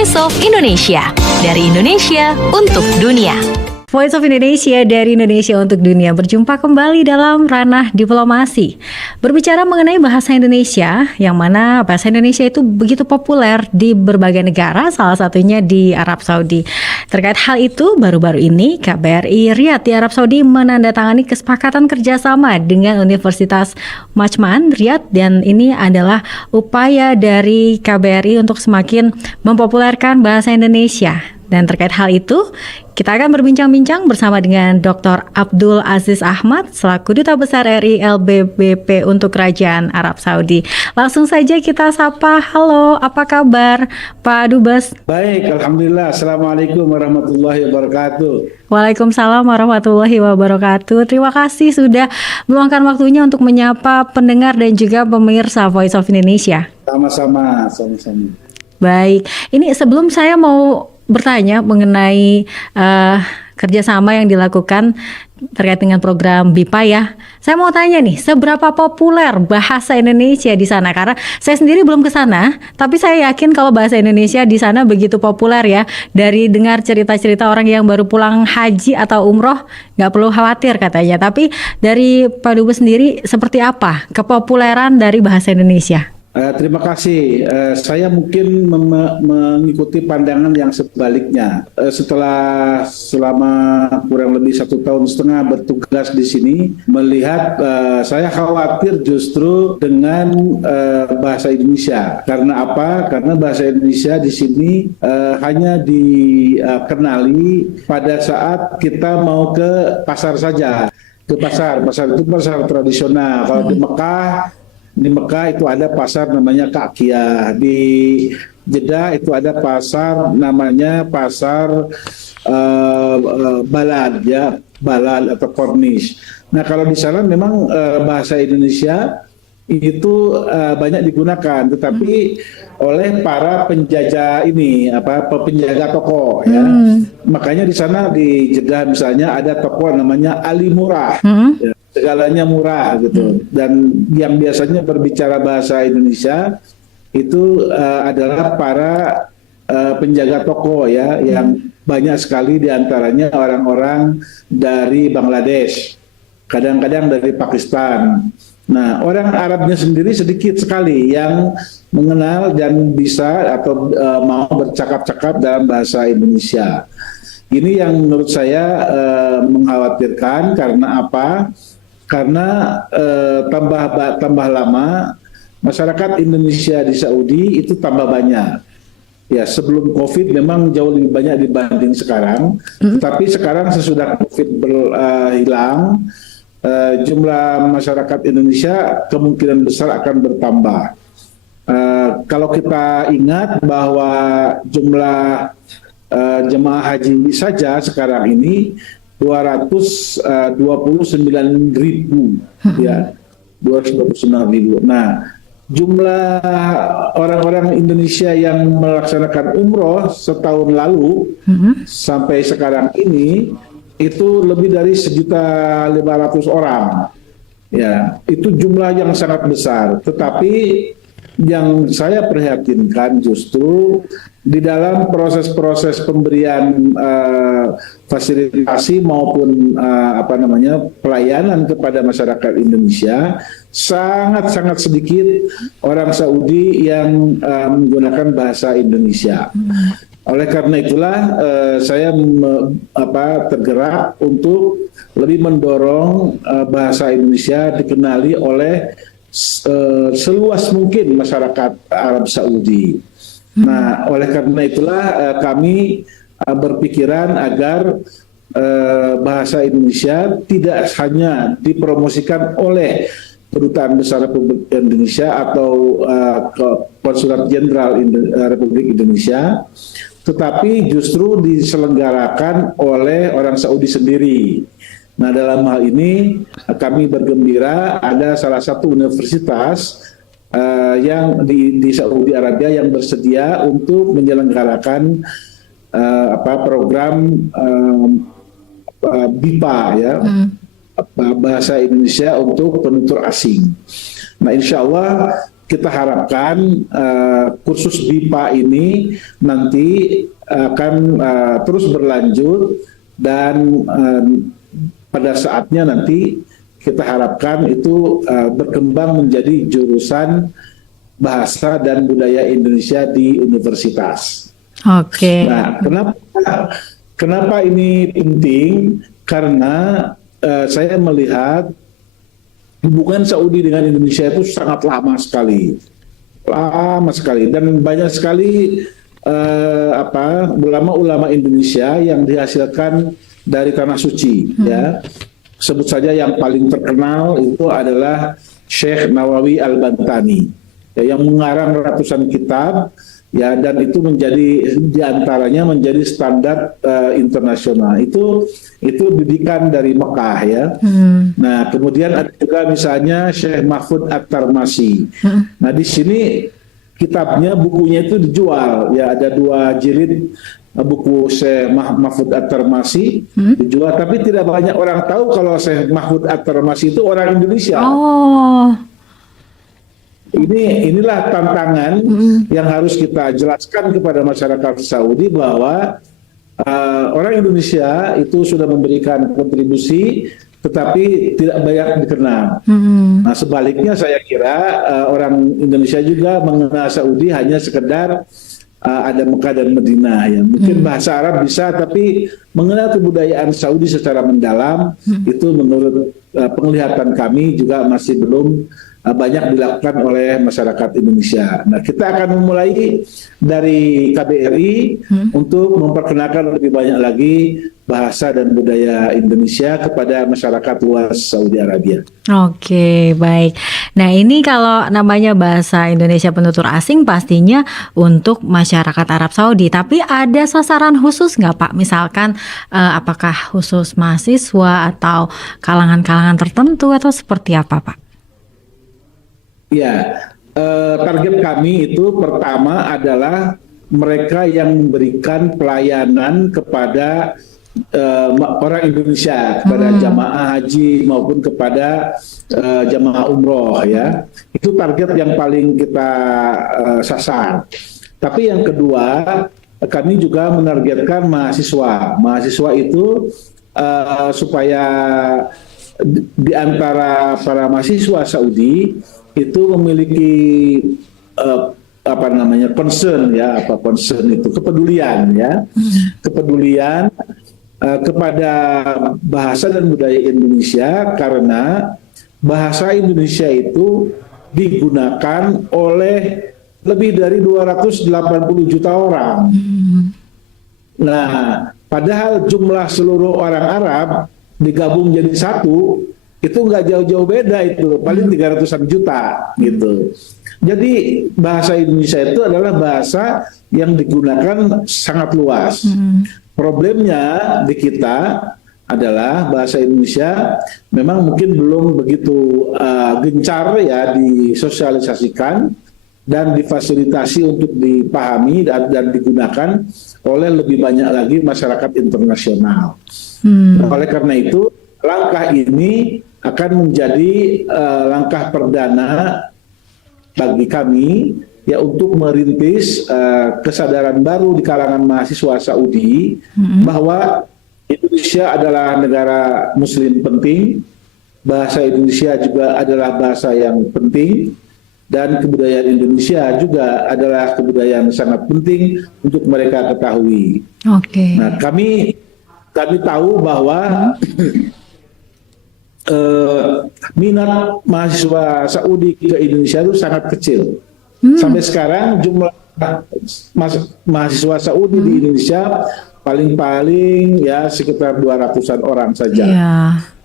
Voice of Indonesia, dari Indonesia untuk dunia. Voice of Indonesia dari Indonesia untuk dunia berjumpa kembali dalam ranah diplomasi. Berbicara mengenai bahasa Indonesia, yang mana bahasa Indonesia itu begitu populer di berbagai negara, salah satunya di Arab Saudi. Terkait hal itu, baru-baru ini KBRI Riyadh di Arab Saudi menandatangani kesepakatan kerjasama dengan Universitas Majman Riyadh, dan ini adalah upaya dari KBRI untuk semakin mempopulerkan bahasa Indonesia. Dan terkait hal itu, kita akan berbincang-bincang bersama dengan Dr. Abdul Aziz Ahmad selaku Duta Besar RI LBBP untuk Kerajaan Arab Saudi. Langsung saja kita sapa. Halo, apa kabar Pak Dubes? Baik, Alhamdulillah. Assalamualaikum warahmatullahi wabarakatuh. Waalaikumsalam warahmatullahi wabarakatuh. Terima kasih sudah meluangkan waktunya untuk menyapa pendengar dan juga pemirsa Voice of Indonesia. Sama-sama. Baik, ini sebelum saya mau bertanya mengenai kerjasama yang dilakukan terkait dengan program BIPA ya. Saya mau tanya nih, seberapa populer bahasa Indonesia di sana? Karena saya sendiri belum ke sana, tapi saya yakin kalau bahasa Indonesia di sana begitu populer ya. Dari dengar cerita-cerita orang yang baru pulang haji atau umroh, nggak perlu khawatir katanya. Tapi dari Pak Dubes sendiri, seperti apa kepopuleran dari bahasa Indonesia? Terima kasih. Saya mungkin mengikuti pandangan yang sebaliknya. Setelah selama kurang lebih 1,5 tahun bertugas di sini, melihat saya khawatir justru dengan bahasa Indonesia. Karena apa? Karena bahasa Indonesia di sini hanya dikenali pada saat kita mau ke pasar saja. Ke pasar itu pasar tradisional. Kalau di Mekah itu ada pasar namanya Kakiyah, di Jeddah itu ada pasar namanya pasar Balad ya, Balad atau Corniche. Nah kalau di sana memang bahasa Indonesia itu banyak digunakan, tetapi oleh para penjajah ini, penjaga toko ya. Makanya di sana di Jeddah misalnya ada toko namanya Ali Murah. Ya. Segalanya murah gitu, dan yang biasanya berbicara bahasa Indonesia itu adalah para penjaga toko ya, yang banyak sekali diantaranya orang-orang dari Bangladesh, kadang-kadang dari Pakistan. Nah, orang Arabnya sendiri sedikit sekali yang mengenal dan bisa atau mau bercakap-cakap dalam bahasa Indonesia. Ini yang menurut saya mengkhawatirkan. Karena apa? Karena tambah lama masyarakat Indonesia di Saudi itu tambah banyak. Ya, sebelum COVID memang jauh lebih banyak dibanding sekarang. Tapi sekarang sesudah COVID hilang, jumlah masyarakat Indonesia kemungkinan besar akan bertambah. Kalau kita ingat bahwa jumlah jemaah haji saja sekarang ini 229.000 ya, 229.000. Nah, jumlah orang-orang Indonesia yang melaksanakan umroh setahun lalu sampai sekarang ini itu lebih dari 1.500.000 orang. Ya, itu jumlah yang sangat besar. Tetapi yang saya prihatinkan justru di dalam proses-proses pemberian fasilitasi maupun pelayanan kepada masyarakat Indonesia, sangat-sangat sedikit orang Saudi yang menggunakan bahasa Indonesia. Oleh karena itulah saya tergerak untuk lebih mendorong bahasa Indonesia dikenali oleh seluas mungkin masyarakat Arab Saudi. Nah, oleh karena itulah kami berpikiran agar bahasa Indonesia tidak hanya dipromosikan oleh Kedutaan Besar Republik Indonesia atau Konsulat Jenderal Republik Indonesia, tetapi justru diselenggarakan oleh orang Saudi sendiri. Nah, dalam hal ini kami bergembira ada salah satu universitas yang di Saudi Arabia yang bersedia untuk menyelenggarakan program BIPA ya, bahasa Indonesia untuk penutur asing. Nah, insya Allah kita harapkan kursus BIPA ini nanti akan terus berlanjut dan pada saatnya nanti kita harapkan itu berkembang menjadi jurusan bahasa dan budaya Indonesia di universitas. Oke. Nah, kenapa ini penting? Karena saya melihat hubungan Saudi dengan Indonesia itu sangat lama sekali, dan banyak sekali ulama-ulama Indonesia yang dihasilkan dari tanah suci. Ya, sebut saja yang paling terkenal itu adalah Syekh Nawawi Al-Bantani, ya, yang mengarang ratusan kitab. Ya, dan itu menjadi diantaranya menjadi standar internasional. Itu didikan dari Mekah, ya. Nah, kemudian ada juga misalnya Syekh Mahfud At-Tarmasi. Nah, di sini kitabnya, bukunya itu dijual. Ya, ada 2 jilid buku Syekh Mahfud At-Tarmasi dijual, tapi tidak banyak orang tahu kalau Syekh Mahfud At-Tarmasi itu orang Indonesia. Oh. Inilah tantangan yang harus kita jelaskan kepada masyarakat Saudi bahwa orang Indonesia itu sudah memberikan kontribusi tetapi tidak banyak dikenal. Nah, sebaliknya saya kira orang Indonesia juga mengenal Saudi hanya sekedar ada Mekah dan Madinah, ya. Mungkin bahasa Arab bisa, tapi mengenal kebudayaan Saudi secara mendalam itu menurut penglihatan kami juga masih belum banyak dilakukan oleh masyarakat Indonesia. Nah, kita akan memulai dari KBRI untuk memperkenalkan lebih banyak lagi bahasa dan budaya Indonesia kepada masyarakat luas Saudi Arabia. Oke, baik. Nah, ini kalau namanya bahasa Indonesia penutur asing pastinya untuk masyarakat Arab Saudi. Tapi ada sasaran khusus nggak, Pak? Misalkan apakah khusus mahasiswa atau kalangan-kalangan tertentu atau seperti apa, Pak? Ya, target kami itu pertama adalah mereka yang memberikan pelayanan kepada orang Indonesia, kepada jamaah haji maupun kepada jamaah umroh, ya. Itu target yang paling kita sasar. Tapi yang kedua, kami juga menargetkan mahasiswa. Mahasiswa itu supaya di antara para mahasiswa Saudi itu memiliki concern, ya, concern itu kepedulian, ya, kepedulian kepada bahasa dan budaya Indonesia, karena bahasa Indonesia itu digunakan oleh lebih dari 280 juta orang. Nah, padahal jumlah seluruh orang Arab digabung jadi satu, itu nggak jauh-jauh beda, itu paling 300-an juta gitu. Jadi bahasa Indonesia itu adalah bahasa yang digunakan sangat luas. Problemnya di kita adalah bahasa Indonesia memang mungkin belum begitu gencar, ya, disosialisasikan dan difasilitasi untuk dipahami dan digunakan oleh lebih banyak lagi masyarakat internasional. Oleh karena itu, langkah ini akan menjadi langkah perdana bagi kami, ya, untuk merintis kesadaran baru di kalangan mahasiswa Saudi bahwa Indonesia adalah negara Muslim penting, bahasa Indonesia juga adalah bahasa yang penting, dan kebudayaan Indonesia juga adalah kebudayaan sangat penting untuk mereka ketahui. Oke. Nah, kami tahu bahwa minat mahasiswa Saudi ke Indonesia itu sangat kecil. Sampai sekarang jumlah mahasiswa Saudi di Indonesia paling-paling, ya, sekitar 200-an orang saja.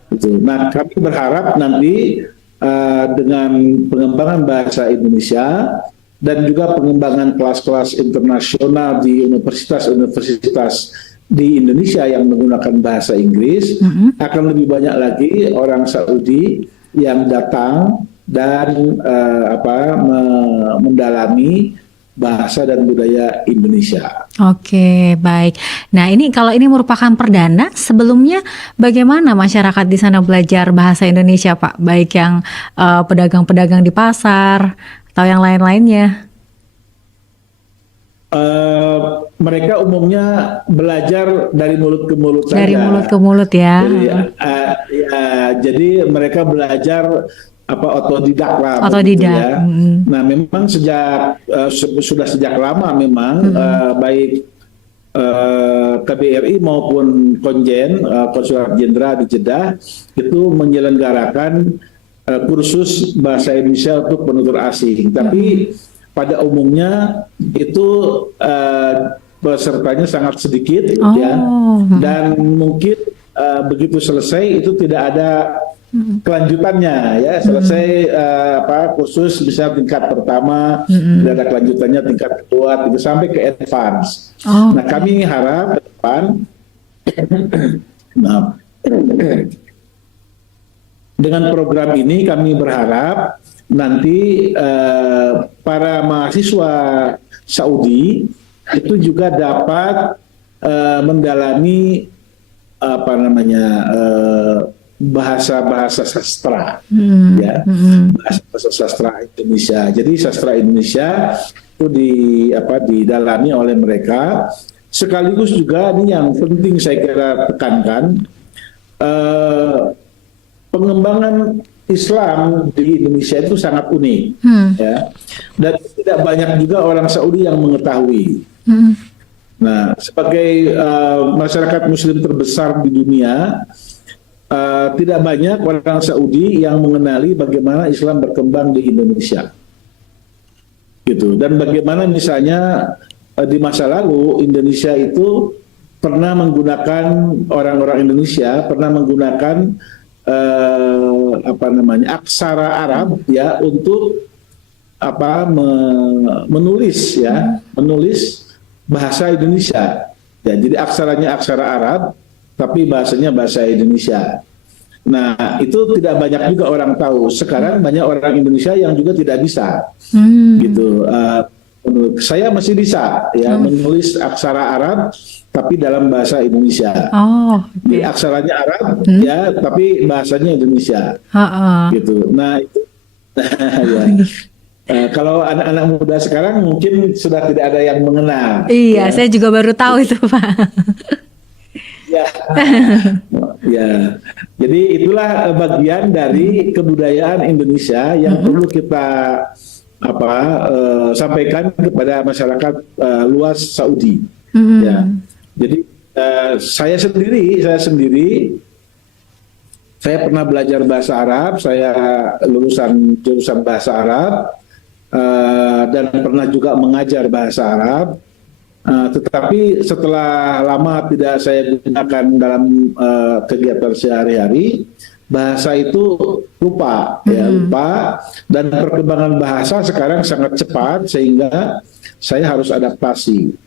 Gitu. Nah, kami berharap nanti dengan pengembangan bahasa Indonesia dan juga pengembangan kelas-kelas internasional di universitas-universitas di Indonesia yang menggunakan bahasa Inggris, akan lebih banyak lagi orang Saudi yang datang dan mendalami bahasa dan budaya Indonesia. Oke, baik. Nah, ini kalau ini merupakan perdana, sebelumnya bagaimana masyarakat di sana belajar bahasa Indonesia, Pak? Baik yang pedagang-pedagang di pasar, atau yang lain-lainnya? Mereka umumnya belajar dari mulut ke mulut saja. Dari mulut ke mulut ya. Jadi, jadi mereka belajar otodidak lah. Otodidak. Ya. Nah, memang sudah sejak lama memang baik KBRI maupun Konjen Konsulat Jenderal di Jeddah itu menyelenggarakan kursus bahasa Indonesia untuk penutur asing. Tapi pada umumnya itu pesertanya sangat sedikit, ya, dan mungkin begitu selesai itu tidak ada kelanjutannya, ya. Selesai kursus bisa tingkat pertama, tidak ada kelanjutannya tingkat kedua, itu sampai ke advance. Nah, kami harap ke depan, dengan program ini kami berharap nanti para mahasiswa Saudi itu juga dapat mendalami bahasa-bahasa sastra, ya, bahasa sastra Indonesia. Jadi sastra Indonesia itu didalami oleh mereka. Sekaligus juga ini yang penting saya kira tekankan, pengembangan Islam di Indonesia itu sangat unik, ya, dan tidak banyak juga orang Saudi yang mengetahui. Nah, sebagai masyarakat Muslim terbesar di dunia, tidak banyak orang Saudi yang mengenali bagaimana Islam berkembang di Indonesia, gitu. Dan bagaimana misalnya di masa lalu Indonesia itu pernah menggunakan orang-orang Indonesia pernah menggunakan aksara Arab, ya, untuk menulis bahasa Indonesia, ya. Jadi aksaranya aksara Arab tapi bahasanya bahasa Indonesia. Nah, itu tidak banyak juga orang tahu. Sekarang banyak orang Indonesia yang juga tidak bisa, gitu. Saya masih bisa, ya, menulis aksara Arab tapi dalam bahasa Indonesia. Jadi aksaranya Arab, ya, tapi bahasanya Indonesia, gitu. Nah, itu, ya. Kalau anak-anak muda sekarang mungkin sudah tidak ada yang mengenal. Iya, ya. saya juga baru tahu itu, Pak. Ya, ya. Jadi itulah bagian dari kebudayaan Indonesia yang perlu kita sampaikan kepada masyarakat luas Saudi. Ya. Jadi saya sendiri pernah belajar bahasa Arab, saya lulusan jurusan bahasa Arab, dan pernah juga mengajar bahasa Arab. Tetapi setelah lama tidak saya gunakan dalam kegiatan sehari-hari, bahasa itu lupa, ya, lupa, dan perkembangan bahasa sekarang sangat cepat sehingga saya harus adaptasi,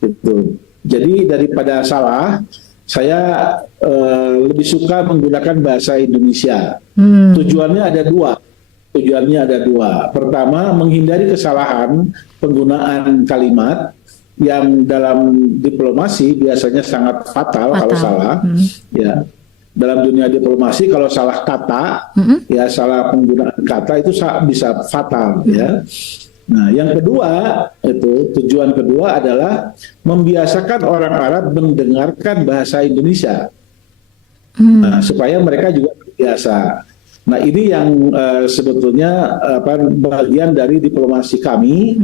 gitu. Jadi daripada salah, saya lebih suka menggunakan bahasa Indonesia. Tujuannya ada dua. Pertama, menghindari kesalahan penggunaan kalimat yang dalam diplomasi biasanya sangat fatal. Kalau salah, ya. Dalam dunia diplomasi kalau salah kata, ya, salah penggunaan kata itu bisa fatal, ya. Nah, yang kedua, tujuan kedua adalah membiasakan orang Arab mendengarkan bahasa Indonesia, supaya mereka juga terbiasa. Nah, ini yang sebetulnya bagian dari diplomasi kami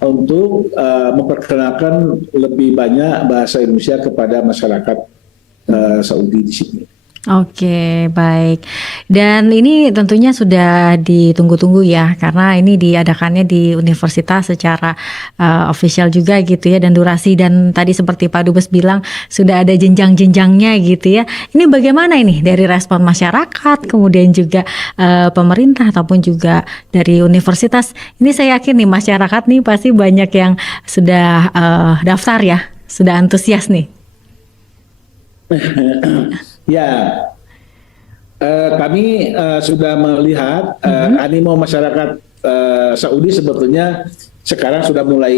untuk memperkenalkan lebih banyak bahasa Indonesia kepada masyarakat Saudi di sini. Oke, baik. Dan ini tentunya sudah ditunggu-tunggu ya, karena ini diadakannya di universitas secara official juga gitu ya, dan durasi, dan tadi seperti Pak Dubes bilang sudah ada jenjang-jenjangnya gitu ya. Ini bagaimana ini dari respon masyarakat, kemudian juga pemerintah ataupun juga dari universitas? Ini saya yakin nih masyarakat nih pasti banyak yang sudah daftar ya, sudah antusias nih. Ya, kami sudah melihat animo masyarakat Saudi sebetulnya sekarang sudah mulai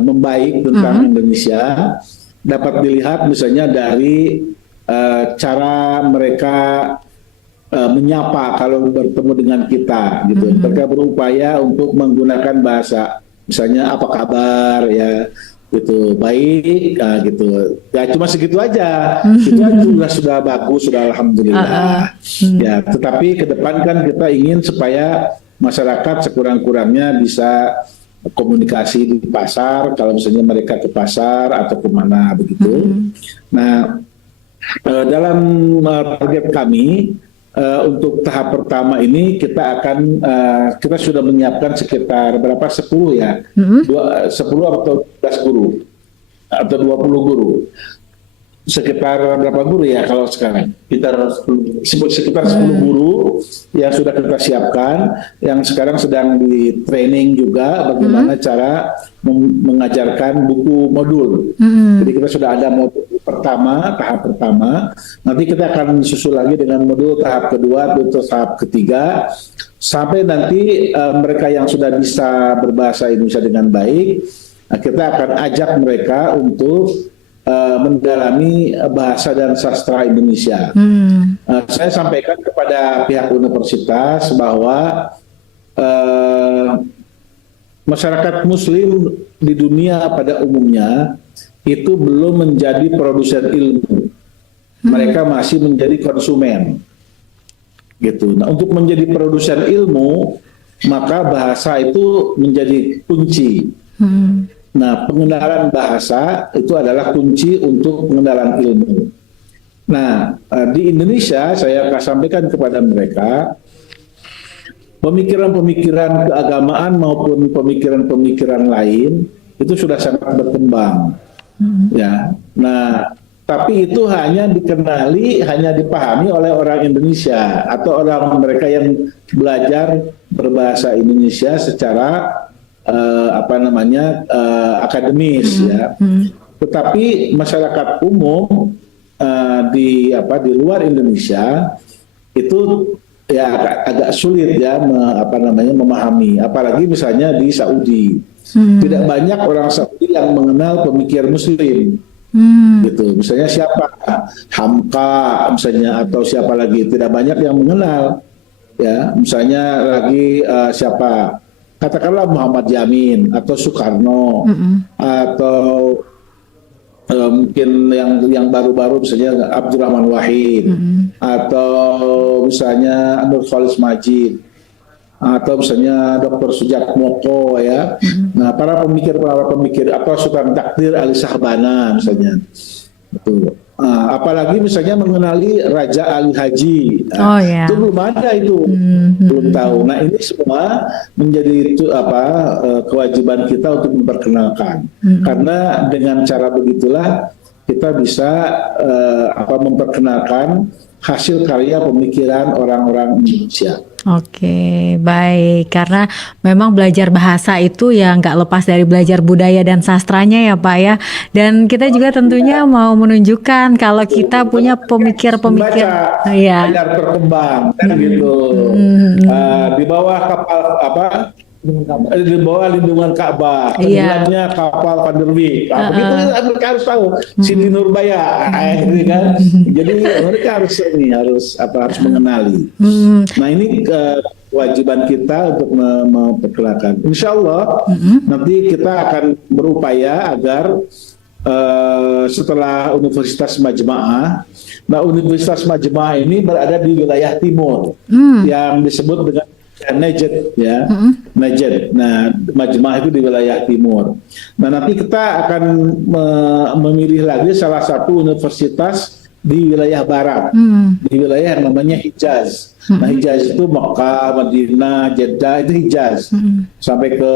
membaik tentang Indonesia. Dapat dilihat misalnya dari cara mereka menyapa kalau bertemu dengan kita gitu. Mereka berupaya untuk menggunakan bahasa, misalnya apa kabar ya, gitu, baik, gitu. Ya cuma segitu aja. Itu sudah bagus, sudah alhamdulillah. Ya, tetapi ke depan kan kita ingin supaya masyarakat sekurang-kurangnya bisa komunikasi di pasar, kalau misalnya mereka ke pasar atau kemana begitu. Nah, dalam target kami untuk tahap pertama ini kita sudah menyiapkan sekitar berapa 10 ya, 10 atau 12 guru atau 20 guru, sekitar berapa guru ya kalau sekarang? Sekitar 10 guru yang sudah kita siapkan, yang sekarang sedang di training juga bagaimana cara mengajarkan buku modul. Jadi kita sudah ada modul pertama, tahap pertama. Nanti kita akan susul lagi dengan modul tahap kedua, modul tahap ketiga, sampai nanti mereka yang sudah bisa berbahasa Indonesia dengan baik, kita akan ajak mereka untuk mendalami bahasa dan sastra Indonesia. Saya sampaikan kepada pihak universitas bahwa masyarakat Muslim di dunia pada umumnya itu belum menjadi produsen ilmu. Mereka masih menjadi konsumen. Gitu. Nah, untuk menjadi produsen ilmu, maka bahasa itu menjadi kunci. Nah, pengenalan bahasa itu adalah kunci untuk pengenalan ilmu. Nah, di Indonesia saya akan sampaikan kepada mereka, pemikiran-pemikiran keagamaan maupun pemikiran-pemikiran lain itu sudah sangat berkembang. Ya, nah, tapi itu hanya dikenali, hanya dipahami oleh orang Indonesia atau orang mereka yang belajar berbahasa Indonesia secara akademis ya. Tetapi masyarakat umum di luar Indonesia itu ya agak sulit ya memahami, apalagi misalnya di Saudi. Tidak banyak orang Saudi yang mengenal pemikir Muslim. Gitu. Misalnya siapa? Hamka misalnya, atau siapa lagi, tidak banyak yang mengenal. Ya, misalnya lagi siapa? Katakanlah Muhammad Yamin atau Soekarno, atau mungkin yang baru-baru misalnya Abdurrahman Wahid, atau misalnya Nur Khalis Majid, atau misalnya Dr. Sujatmoko ya. Nah, para pemikir atau Sultan Takdir Ali Sahbana misalnya. Betul. Apalagi misalnya mengenali Raja Ali Haji, itu belum ada itu, belum tahu. Nah, ini semua menjadi kewajiban kita untuk memperkenalkan, karena dengan cara begitulah kita bisa memperkenalkan hasil karya pemikiran orang-orang Indonesia. Oke, baik. Karena memang belajar bahasa itu ya nggak lepas dari belajar budaya dan sastranya ya Pak ya. Dan kita juga tentunya mau menunjukkan kalau kita punya pemikir-pemikir ya, agar berkembang kan gitu. Di bawah kapal di bawah lindungan Ka'bah, tenggelamnya kapal Van der Wijk. Begitu mereka harus tahu. Siti Nurbaya, ini kan. Jadi mereka harus mengenali. Nah, ini kewajiban kita untuk memperkenalkan. Insya Allah nanti kita akan berupaya agar setelah Universitas Majma'ah, nah Universitas Majma'ah ini berada di wilayah timur yang disebut dengan Najd ya, Najd. Nah, Majma'ah itu di wilayah timur. Nah, nanti kita akan memilih lagi salah satu universitas di wilayah barat, di wilayah yang namanya Hijaz. Nah, Hijaz itu Mekah, Madinah, Jeddah, itu Hijaz. Sampai ke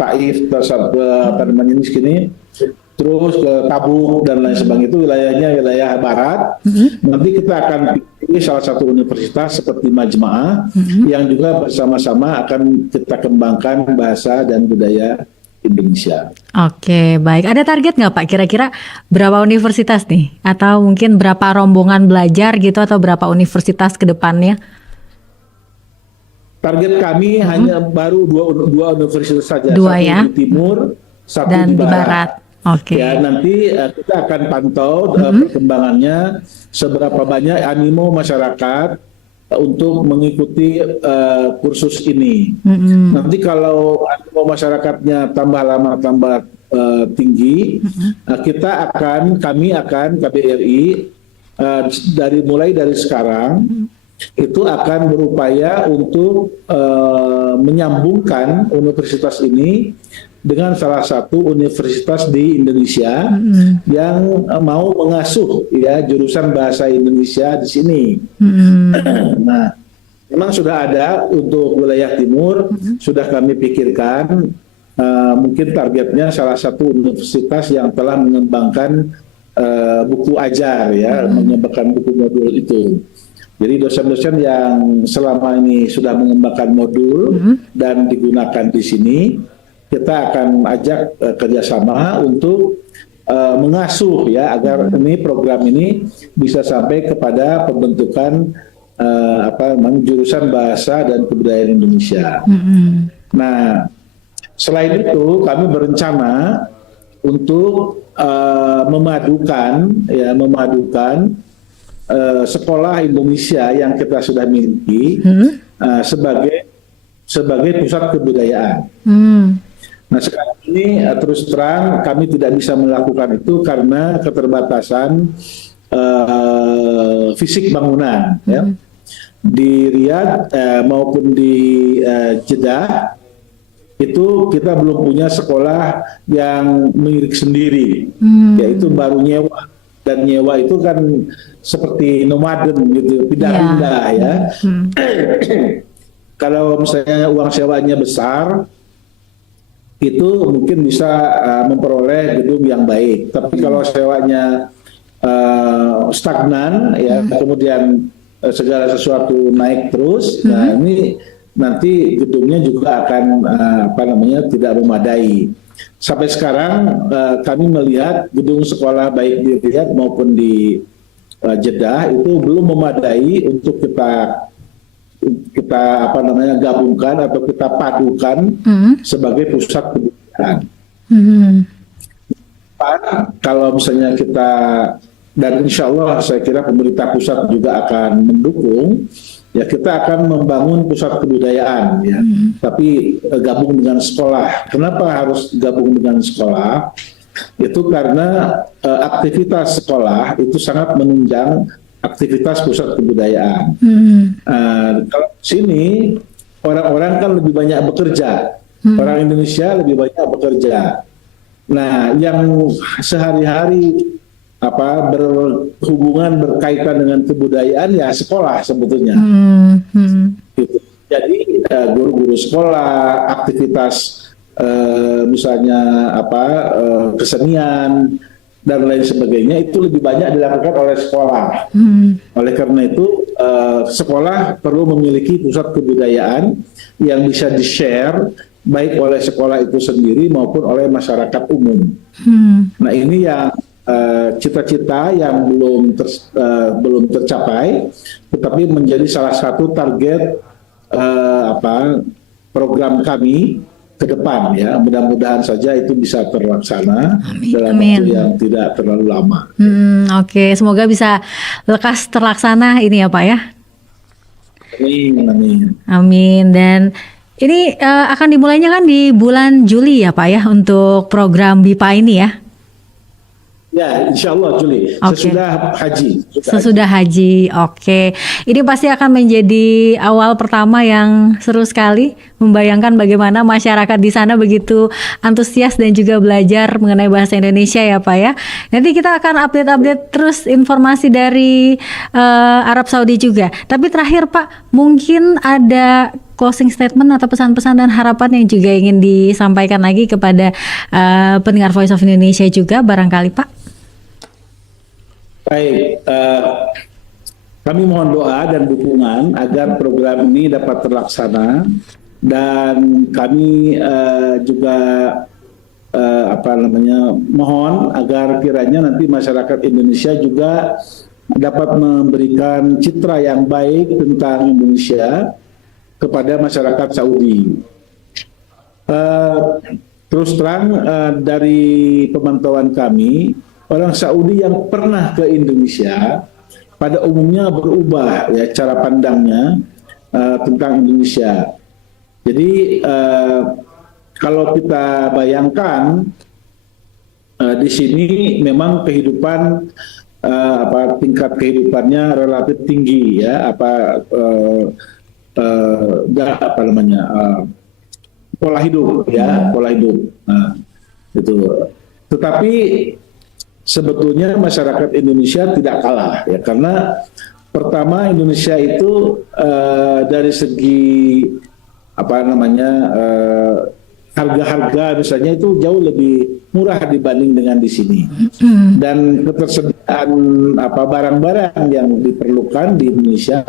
Taif, ini sini, terus ke Tabuk dan lain sebagainya, itu wilayahnya wilayah barat. Nanti kita akan pilih salah satu universitas seperti Majma'ah yang juga bersama-sama akan kita kembangkan bahasa dan budaya Indonesia. Oke, baik. Ada target nggak Pak? Kira-kira berapa universitas nih? Atau mungkin berapa rombongan belajar gitu, atau berapa universitas ke depannya? Target kami hanya baru dua universitas saja. Dua satu ya? di timur, satu dan di barat. Oke. Ya, nanti kita akan pantau perkembangannya, seberapa banyak animo masyarakat untuk mengikuti kursus ini. Nanti kalau animo masyarakatnya tambah lama tambah tinggi, kami akan KBRI mulai dari sekarang itu akan berupaya untuk menyambungkan universitas ini dengan salah satu universitas di Indonesia yang mau mengasuh ya jurusan bahasa Indonesia di sini. Nah, memang sudah ada untuk wilayah timur, sudah kami pikirkan mungkin targetnya salah satu universitas yang telah mengembangkan buku ajar ya, mengembangkan buku modul itu. Jadi dosen-dosen yang selama ini sudah mengembangkan modul dan digunakan di sini, kita akan ajak kerjasama untuk mengasuh ya agar program ini bisa sampai kepada pembentukan jurusan bahasa dan kebudayaan Indonesia. Nah, selain itu kami berencana untuk memadukan sekolah Indonesia yang kita sudah miliki sebagai pusat kebudayaan. Nah, sekarang ini terus terang kami tidak bisa melakukan itu karena keterbatasan fisik bangunan ya. Di Riyadh maupun di Jeddah itu kita belum punya sekolah yang milik sendiri, yaitu baru nyewa, dan nyewa itu kan seperti nomaden gitu, pindah-pindah ya. Kalau misalnya uang sewanya besar, itu mungkin bisa memperoleh gedung yang baik. Tapi kalau sewanya stagnan, ya kemudian segala sesuatu naik terus, nah ini nanti gedungnya juga akan tidak memadai. Sampai sekarang kami melihat gedung sekolah baik di Riyadh maupun di Jeddah itu belum memadai untuk kita gabungkan atau kita padukan sebagai pusat kebudayaan. Kalau misalnya kita, dan insya Allah saya kira pemerintah pusat juga akan mendukung, ya kita akan membangun pusat kebudayaan ya, tapi gabung dengan sekolah. Kenapa harus gabung dengan sekolah? Itu karena aktivitas sekolah itu sangat menunjang aktivitas pusat kebudayaan. Kalau di sini orang-orang kan lebih banyak bekerja, orang Indonesia lebih banyak bekerja. Nah, yang sehari-hari berkaitan dengan kebudayaan ya sekolah sebetulnya. Gitu. Jadi guru-guru sekolah, aktivitas misalnya kesenian dan lain sebagainya itu lebih banyak dilakukan oleh sekolah. Oleh karena itu sekolah perlu memiliki pusat kebudayaan yang bisa di-share baik oleh sekolah itu sendiri maupun oleh masyarakat umum. Nah, ini yang cita-cita yang belum tercapai, tetapi menjadi salah satu target program kami ke depan ya. Mudah-mudahan saja itu bisa terlaksana dalam waktu yang tidak terlalu lama. Oke, semoga bisa lekas terlaksana ini ya Pak ya. Amin. Dan ini akan dimulainya kan di bulan Juli ya Pak ya untuk program BIPA ini ya. Ya, insya Allah Juli. Sesudah haji. Sesudah haji, oke. Ini pasti akan menjadi awal pertama yang seru sekali. Membayangkan bagaimana masyarakat di sana begitu antusias dan juga belajar mengenai bahasa Indonesia ya Pak ya. Nanti kita akan update terus informasi dari Arab Saudi juga. Tapi terakhir Pak, mungkin ada closing statement atau pesan-pesan dan harapan yang juga ingin disampaikan lagi kepada pendengar Voice of Indonesia juga barangkali Pak. Baik, kami mohon doa dan dukungan agar program ini dapat terlaksana, dan kami juga mohon agar kiranya nanti masyarakat Indonesia juga dapat memberikan citra yang baik tentang Indonesia kepada masyarakat Saudi. terus terang dari pemantauan kami, orang Saudi yang pernah ke Indonesia pada umumnya berubah ya cara pandangnya tentang Indonesia. Jadi kalau kita bayangkan di sini memang kehidupan tingkat kehidupannya relatif tinggi ya pola hidup ya pola hidup. Nah, itu. Tetapi sebetulnya masyarakat Indonesia tidak kalah ya karena pertama Indonesia itu dari segi harga-harga misalnya itu jauh lebih murah dibanding dengan di sini. Dan ketersediaan barang-barang yang diperlukan di Indonesia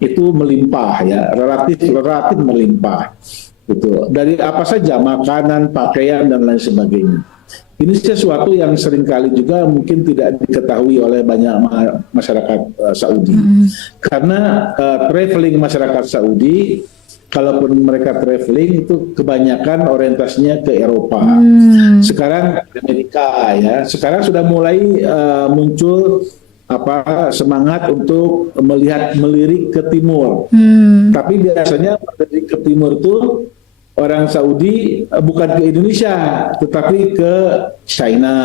itu melimpah ya, relatif melimpah. Gitu. Dari apa saja makanan, pakaian dan lain sebagainya. Ini sesuatu yang seringkali juga mungkin tidak diketahui oleh banyak masyarakat Saudi. Karena traveling masyarakat Saudi, kalaupun mereka traveling itu kebanyakan orientasinya ke Eropa. Sekarang Amerika ya. Sekarang sudah mulai muncul semangat untuk melirik ke timur. Tapi biasanya melirik ke timur itu orang Saudi bukan ke Indonesia, tetapi ke China,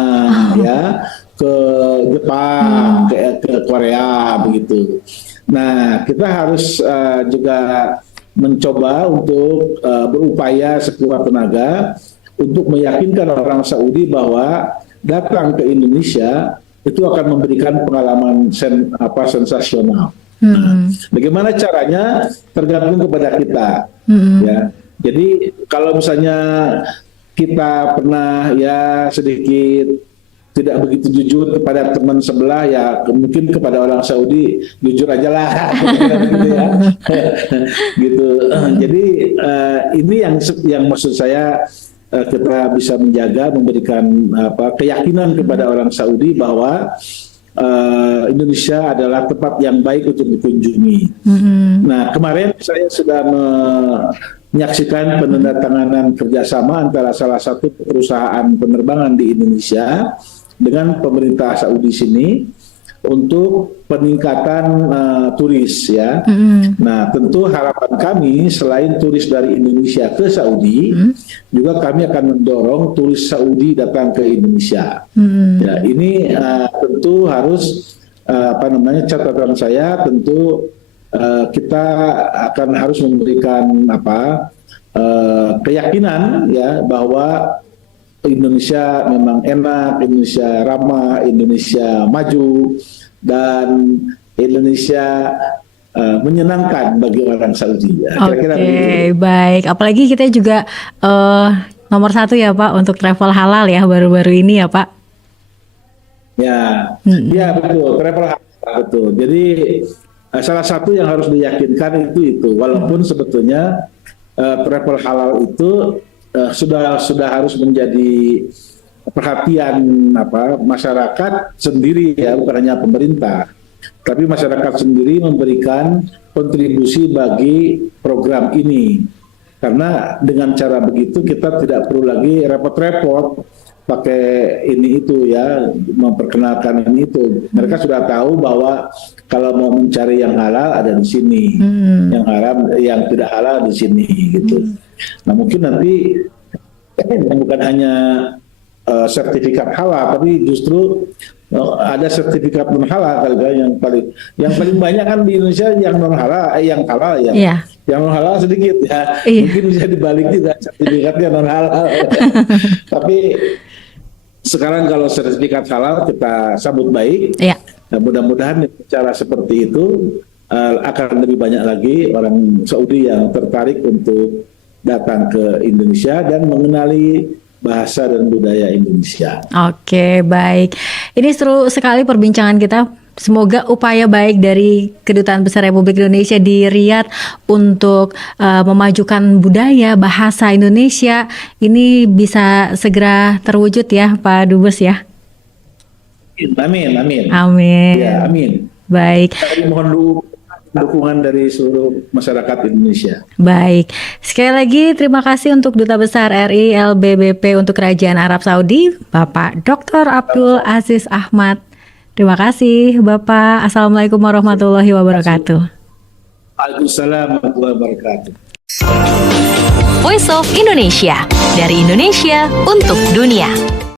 ya, ke Jepang, ke Korea begitu. Nah, kita harus juga mencoba untuk berupaya sekuat tenaga untuk meyakinkan orang Saudi bahwa datang ke Indonesia itu akan memberikan pengalaman sensasional. Nah, bagaimana caranya tergantung kepada kita, ya. Jadi kalau misalnya kita pernah ya sedikit tidak begitu jujur kepada teman sebelah, ya mungkin kepada orang Saudi jujur aja lah, gitu ya. Gitu. Jadi ini yang maksud saya kita bisa menjaga, memberikan keyakinan kepada orang Saudi bahwa Indonesia adalah tempat yang baik untuk dikunjungi. Nah, kemarin saya sudah menyaksikan penandatanganan kerjasama antara salah satu perusahaan penerbangan di Indonesia dengan pemerintah Saudi sini untuk peningkatan turis ya. Nah, tentu harapan kami selain turis dari Indonesia ke Saudi, juga kami akan mendorong turis Saudi datang ke Indonesia. Ya, ini tentu harus catatan saya tentu kita akan harus memberikan keyakinan ya bahwa Indonesia memang enak, Indonesia ramah, Indonesia maju, dan Indonesia menyenangkan bagi orang Saudi. Kira-kira begitu. Baik. Apalagi kita juga nomor 1 ya Pak untuk travel halal ya baru-baru ini ya Pak. Ya, ya betul, travel halal betul. Jadi salah satu yang harus diyakinkan itu, walaupun sebetulnya travel halal itu sudah harus menjadi perhatian masyarakat sendiri ya, bukan hanya pemerintah, tapi masyarakat sendiri memberikan kontribusi bagi program ini, karena dengan cara begitu kita tidak perlu lagi repot-repot pakai ini itu ya, memperkenalkan ini itu. Mereka sudah tahu bahwa kalau mau mencari yang halal ada di sini, yang haram, yang tidak halal di sini gitu. Nah, mungkin nanti bukan hanya sertifikat halal, tapi justru ada sertifikat non halal yang paling banyak kan di Indonesia yang non halal, yang halal ya. Yeah. Yang non halal sedikit ya. Mungkin bisa dibalik juga sertifikatnya non halal. Tapi sekarang kalau sertifikat halal kita sambut baik. Yeah. Nah, mudah-mudahan cara seperti itu akan lebih banyak lagi orang Saudi yang tertarik untuk datang ke Indonesia dan mengenali bahasa dan budaya Indonesia. Oke, baik. Ini seru sekali perbincangan kita. Semoga upaya baik dari Kedutaan Besar Republik Indonesia di Riyadh untuk memajukan budaya bahasa Indonesia ini bisa segera terwujud ya Pak Dubes ya. Amin, amin. Amin. Ya, amin. Baik. Saya mohon dukungan dari seluruh masyarakat Indonesia. Baik, sekali lagi terima kasih untuk Duta Besar RI LBBP untuk Kerajaan Arab Saudi, Bapak Dr. Abdul Aziz Ahmad. Terima kasih Bapak. Assalamualaikum warahmatullahi wabarakatuh. Waalaikumsalam warahmatullahi wabarakatuh. Voice of Indonesia, dari Indonesia untuk dunia.